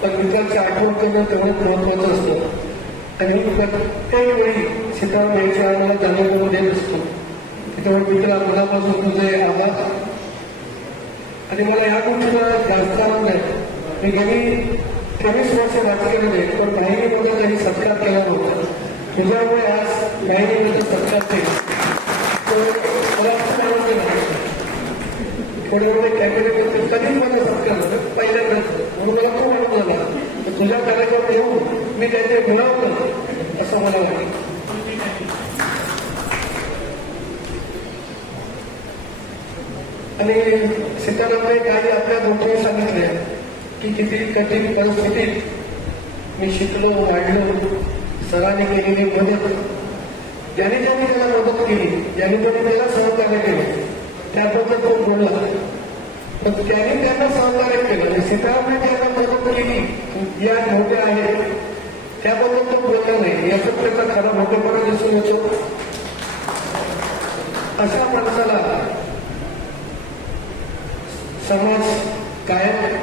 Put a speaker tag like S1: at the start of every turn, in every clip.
S1: त्या मित्राची आठवण करणं तेवढं महत्वाचं असतं. आणि प्रत्येक वेळी सीताराम यायच्या वेळेला देत असतो त्याच्यामुळे मित्र मनापासून तुझे म्हणजे आभार आणि मला या गोष्टीला जास्त आनंद आहे. मी गेली तेवीस वर्ष राजकारणात आहे पण बाहेरीमध्ये काही सत्कार केला नव्हता. त्याच्यामुळे आज बाहेरीमध्ये सत्कार केला. मला खूप थोडे थोडे कॅबिनेट कधीच मला सत्कार पहिल्या पहिल्यांदाच म्हणून मला खूप आनंद झाला तर तुझ्या कार्यक्रम येऊन मी त्याचे मिळवलं असं मला वाटतं. आणि सीतारामने काही आपल्या गोष्टी सांगितल्या की किती कठीण परिस्थितीत मी शिकलो वाढलो सरांनी केलेली मदत ज्याने ज्यांनी त्याला मदत केली ज्याने ज्यांनी त्याला सहकार्य केलं त्याबद्दल तो बोलला. पण त्याने त्यांना सहकार्य केलं आणि सीतारामने त्यांना या मोठ्या आहेत. त्याबद्दल तो बोलला नाही. याचा त्याचा खरा मोठेपणा दिसून येतो. अशा माणसाला समाज कायम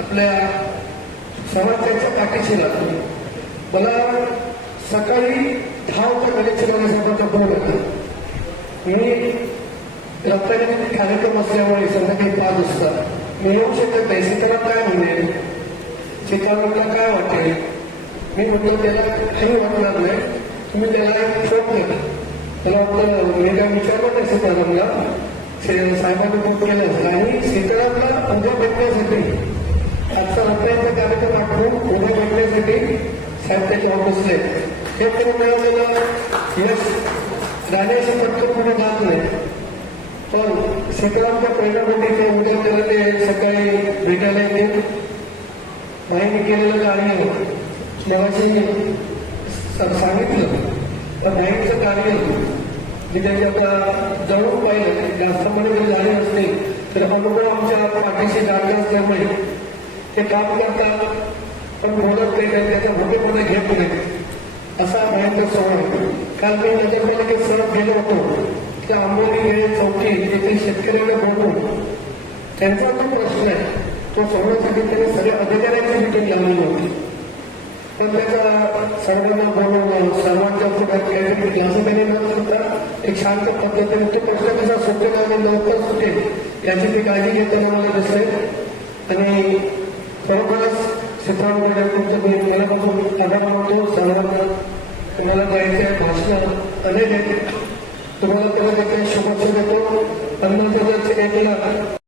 S1: आपल्या समाज त्याच्या पाठीशी लागतो. मला सकाळी दहा वाजता गणेश होण्यासाठीचा बोल होता. मी रत्नागिरी कार्यक्रम असल्यामुळे संध्याकाळी पाच वाजता मी येऊ शकत नाही. सीताराम काय म्हणेल? सीतारामला काय वाटेल? मी म्हटलं त्याला काही वाटणार नाही. तुम्ही त्याला एक फोन केला त्याला वाटलं मी काय विचारलं नाही सीतारामला साहेबांनी फोन केलं. आणि सीतारामला उद्या भेटण्यासाठी. आजचा रत्नाचा कार्यक्रम आठवून उद्या भेटण्यासाठी साहेब त्याच्या ऑफिसले हे करून मिळालेलं यश राहण्याशी पटकन पुढे जात नाही. पण सीतारामच्या पहिल्या ते ते सकाळी भेटायला येते माहिती केलेलं कार्य मगाशी सांगितलं. तर बँकचं कार्य मी त्यांच्या आता जवळून पाहिलं. जास्त मध्ये जरी झाले असते तर अनुभव आमच्या पाठीशी लागले असल्यामुळे ते काम करतात पण बोलत नाही त्याचा मोठेपणा घेत नाही. असा भयंकर सोहळा काल मी नगरपालिकेत सहज गेलो होतो. त्या आंबोली वेळे चौकी येथील शेतकऱ्यांना बोलवून. त्यांचा जो प्रश्न आहे. तो सोडवण्यासाठी त्यांनी सगळ्या अधिकाऱ्यांनी मिटिंग लावलेली होती पण त्याचा सर्वांना बोलवणं सर्वांच्या पुढ्यात काहीतरी असं त्यांनी न करता एक शांत पद्धतीने तो प्रश्न कसा सुटेल आणि लवकर सुटेल. याची मी काळजी घेताना मला दिसते आणि खरोखरच सिद्धांत तुमचं मी मनापासून आभार मानतो. सर्वांना तुम्हाला द्यायचे भाषण अनेक आहेत. तुम्हाला त्याला देखील शुभेच्छा देतो. अन्नदात्याचे एक लाख